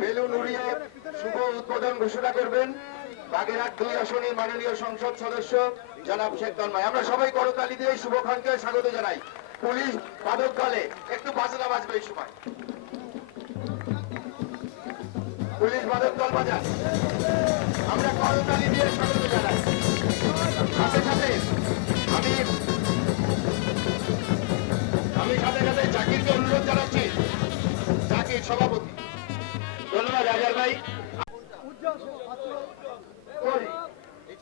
Balloon উড়িয়ে শুভ উদ্বোধন ঘোষণা করবেন। বাগেরহাট দুই আসনের মাননীয় সংসদ সদস্য জনাব শেখ তন্ময়। আমরা সবাই করতালি দিয়ে শুভ খানকে স্বাগত জানাই। পুলিশ মাদক দলে একটু বাজনা বাজবে এই সময়। পুলিশ মাদক দল বাজান। আমরা করতালি দিয়ে স্বাগত জানাই। কই?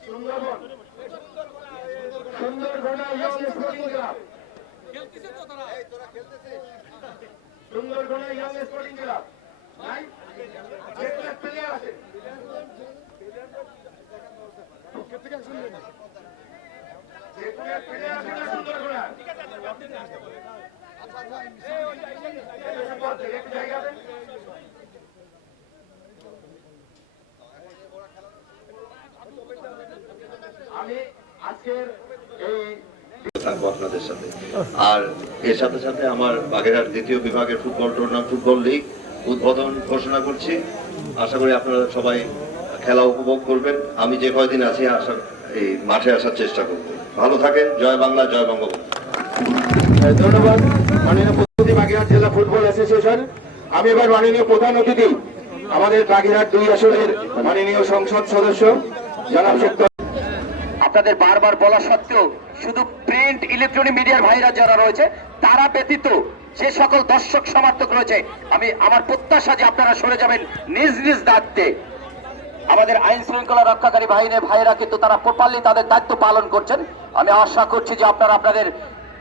Sundarban Sundarban young sporting club Sundarban young sporting club নাই প্লেয়ার আছে সুন্দরবন একটু জায়গা দেন আমি আজকের এই থাকব আপনাদের সাথে। আর এর সাথে সাথে আমার বাগেরহাট দ্বিতীয় বিভাগের ফুটবল টুর্নামেন্ট ফুটবল লিগ উদ্বোধন ঘোষণা করছি। আশা করি আপনারা সবাই খেলা উপভোগ করবেন। আমি যে কয়দিন আছি আশা এই মাঠে আসার চেষ্টা করব। ভালো থাকেন জয় বাংলা জয় বঙ্গবন্ধু। ধন্যবাদ। মাননীয় প্রতিনিধি বাগেরহাট জেলা ফুটবল অ্যাসোসিয়েশন। আমি এবার মাননীয় প্রধান অতিথি আমাদের বাগেরহাট দুই আসনের মাননীয় সংসদ সদস্য জনাব আপনাদের বারবার বলা সত্ত্বেও শুধু প্রিন্ট ইলেকট্রনিক মিডিয়ার ভাইরা যারা রয়েছে, তারা ব্যতীত যে সকল দর্শক সমর্থক রয়েছে, আমি আমার প্রত্যাশা যে আপনারা সরে যাবেন নিজ নিজ দায়িত্বে। আমাদের আইন শৃঙ্খলা রক্ষাকারী বাহিনীর ভাইরা কিন্তু তারা প্রপারলি তাদের দায়িত্ব পালন করছেন। আমি আশা করছি যে আপনারা আপনাদের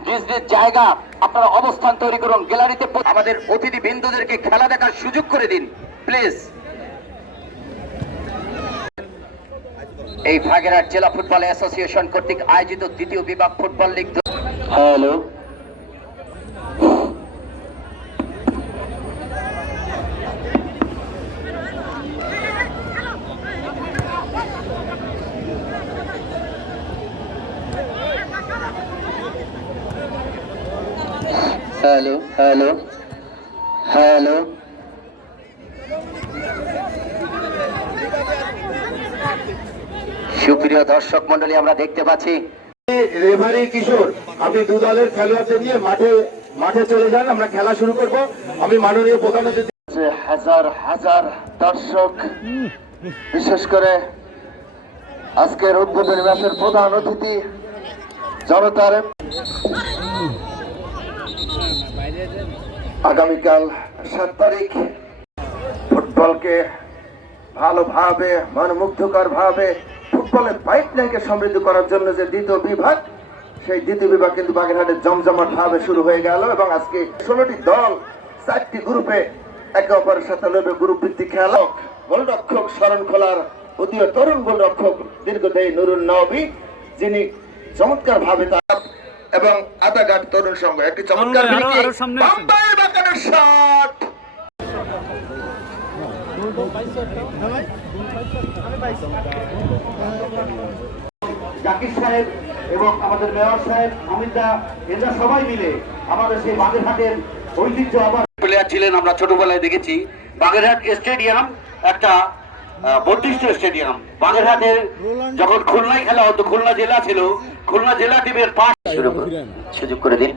নিজ নিজ জায়গা, আপনারা অবস্থান তৈরি করুন, গ্যালারিতে আমাদের অতিথি বিন্দুদেরকে খেলা দেখার সুযোগ করে দিন প্লিজ এই ভাগেরহাট জেলা ফুটবল অ্যাসোসিয়েশন কর্তৃক আয়োজিত দ্বিতীয় বিভাগ football league hello. Hello hello hello. সুপ্রিয় দর্শক মন্ডলী আমরা দেখতে পাচ্ছি রেভারি কিশোর আপনি দু দলের খেলোয়াড়দের নিয়ে মাঠে মাঠে চলে যান আমরা খেলা শুরু করব। আমি মাননীয় প্রধান হাজার হাজার দর্শক বিশেষ করে আজকের উদ্বোধনী ম্যাচের প্রধান অতিথি জনতার আগামীকাল সাত তারিখ। ফুটবলকে ভালোভাবে মনোমুগ্ধকর ভাবে ফুটবলের পাইপলাইনকে সমৃদ্ধ করার জন্য যে দ্বিতীয় বিভাগ সেই দ্বিতীয় বিভাগ কিন্তু বাগেরহাটে জমজমাট ভাবে শুরু হয়ে গেল এবং আজকে ষোলোটি দল চারটি গ্রুপে একে অপরের সাথে লড়বে গ্রুপ ভিত্তিক খেলা। গোলরক্ষক শরণ খোলার অতীয় তরুণ গোলরক্ষক দীর্ঘদেহী নুরুল নবী যিনি চমৎকার ভাবে তার এবং আদাঘাট তরুণ সংঘ একটি চমৎকার শট! জাকির সাহেব এবং আমাদের মেয়র সাহেব অমিতা এরা সবাই মিলে আমাদের সেই বাগেরহাটের ঐতিহ্য আবার প্লেয়ার ছিলেন আমরা ছোটবেলায় দেখেছি। বাগেরহাট স্টেডিয়াম একটা আহ, স্টেডিয়াম। বাগেরহাটের যখন খুলনায় খেলা হতো খুলনা জেলা ছিল খুলনা জেলা টিমের পাশ। শুরু সুযোগ করে দিন।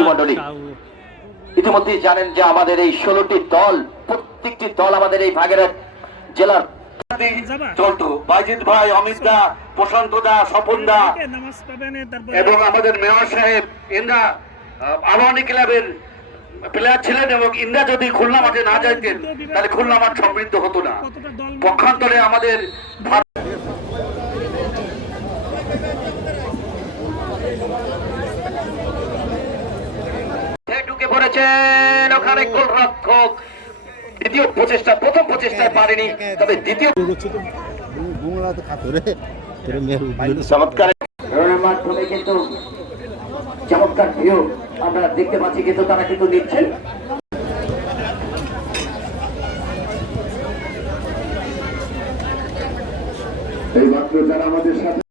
মন্ডলী ইতিমধ্যেই জানেন যে আমাদের এই ষোলোটি দল প্রত্যেকটি দল আমাদের এই ভাগেরহাট জেলার। চলতো। বাইজিৎ ভাই অমিত দা প্রশান্ত দা স্বপন দা। এবং আমাদের মেয়র সাহেব ইন্দা আবাহনী ক্লাবের প্লেয়ার ছিলেন এবং ইন্দা যদি খুলনা মাঠে না যাইতেন তাহলে খুলনা মাঠ সমৃদ্ধ হতো না। পক্ষান্তরে আমাদের ভার- পড়েছেন ওখানে গোলরক্ষক। দ্বিতীয় প্রচেষ্টা প্রথম প্রচেষ্টায় পারেনি তবে দ্বিতীয় চমৎকার। মাধ্যমে কিন্তু চমৎকার ভিউ আমরা দেখতে পাচ্ছি কিন্তু তারা কিন্তু নিচ্ছেন। এই মাত্র যারা আমাদের সাথে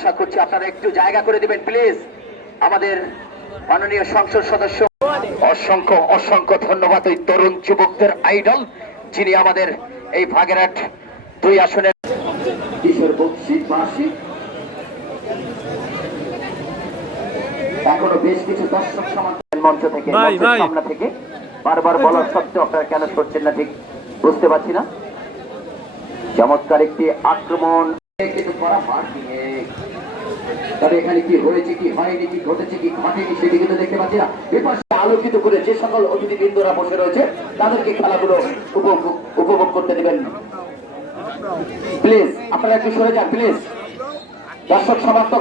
আশা করছি আপনারা একটু জায়গা করে দিবেন প্লিজ আমাদের মাননীয় সংসদ সদস্য। অসংখ্য অসংখ্য ধন্যবাদ ওই তরুণ যুবকদের আইডল যিনি আমাদের এই ভাগেরহাট দুই আসনের কিশোর বক্সি বাসী এখনও বেশ কিছু দর্শক সমাজ মঞ্চ থেকে সামনে থেকে বারবার বলার সত্ত্বেও আপনারা কেন সরছেন না ঠিক বুঝতে পারছি না। চমৎকার একটি আক্রমণ। কিন্তু করা পার্কিং তবে এখানে কি হয়েছে, কি হয়নি, কি ঘটেছে, কি ঘটেনি সেটি কিন্তু দেখতে পাচ্ছি না। বিপাশে আলোকিত করে যে সকল অতিথিবৃন্দরা বসে রয়েছে, তাদেরকে খেলাগুলো উপভোগ করতে দেবেন। প্লিজ, আপনারা একটু সরে যান, প্লিজ। দর্শক সমাপ্ত